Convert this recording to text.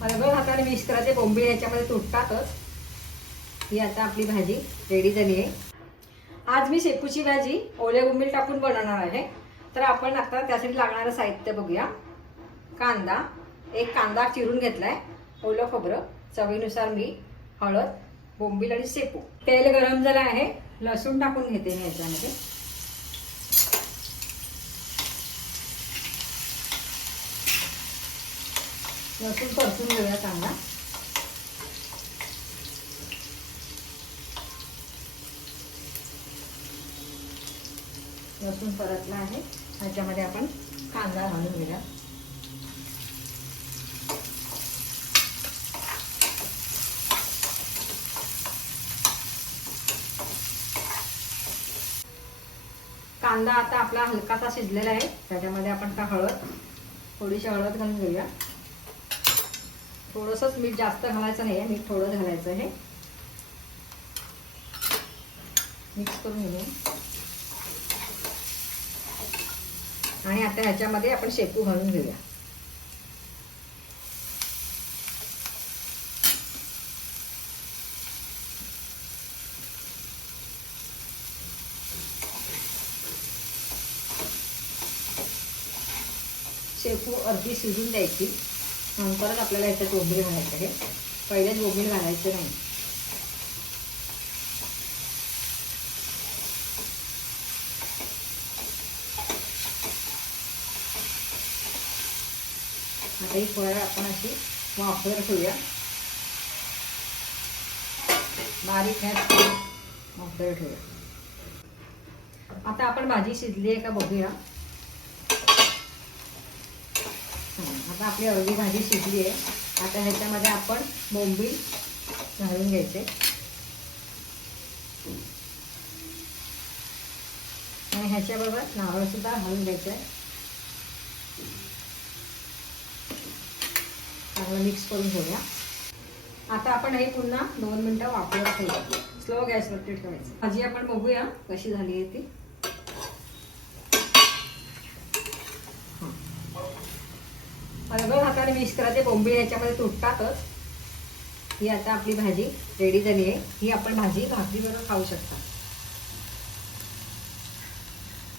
बरोबर हाताने मिक्स करायचे, बोंबील याच्यामध्ये तुटतातच. ही आता आपली भाजी रेडी झाली आहे. आज मी शेपूची भाजी ओले बोंबील टाकून बनवणार आहे. तर आपण आता त्यासाठी लागणारं साहित्य बघूया. कांदा, एक कांदा चिरून घेतलाय, ओलं खोबरं, चवीनुसार मीठ, हळद, बोंबील आणि शेपू. तेल गरम झालं आहे, लसूण टाकून घेते मी याच्यामध्ये. लसूण परतून घेऊया चांगला. लसूण परतला आहे, ह्याच्यामध्ये आपण कांदा घालून घेऊया. कांदा आता आपला हलकासा शिजलेला आहे, त्याच्यामध्ये आपण हळद, थोडीशी हळद घालून घेऊया. थोडंसंच मीठ, जास्त घालायचं नाही आहे, मीठ थोडं घालायचं आहे. मिक्स करून घेऊया. आणि आता ह्याच्यामध्ये आपण शेपू घालून घेऊया. शेपू अर्धी शिजून द्यायची, नंतरच आपल्याला याच्यात बोंबील घालायचं आहे. पहिलेच बोंबील घालायचं नाही. आता ही फळं आपण अशी वाफवर ठेवूया. बारीक गॅस वाफवर ठेवूया. आता आपण भाजी शिजली आहे का बघूया. आता आपली अर्धी भाजी शिजली आहे. आता ह्याच्यामध्ये आपण बोंबील घालून घ्यायचे आणि ह्याच्याबरोबर नारळ सुद्धा घालून घ्यायचं आहे. चांगलं मिक्स करून घेऊया. आता आपण हे पुन्हा 2 मिनिटं वाफवत ठेवूया. स्लो गॅसवरती ठेवायचं. भाजी आपण बघूया कशी झाली आहे ती. बरोबर हाताने मिक्स करायचे, बोंबील याच्यामध्ये तुटतातच. ही आता आपली भाजी रेडी झाली आहे. ही आपण भाजी भाकरीबरोबर खाऊ शकता.